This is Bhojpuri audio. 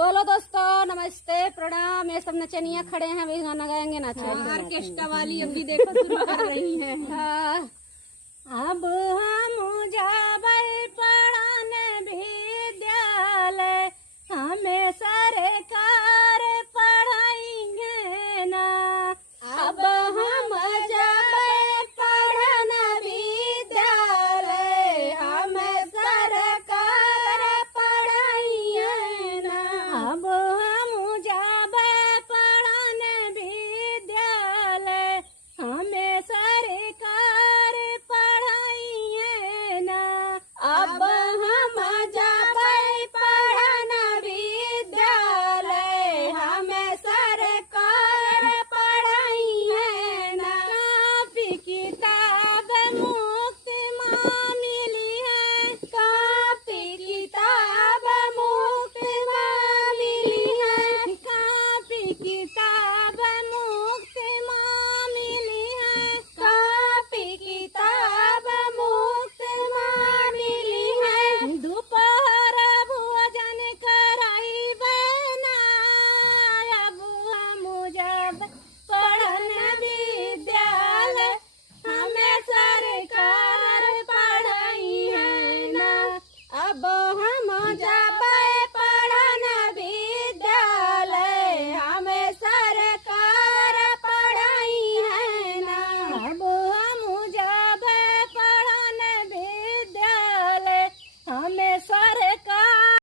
तो हेलो दोस्तों, नमस्ते, प्रणाम। ये सब नचनिया खड़े हैं, अभी गाना गाएंगे ना। ऑर्केस्ट्रा वाली अभी देखो शुरू कर रही हैं। अब हम जाबे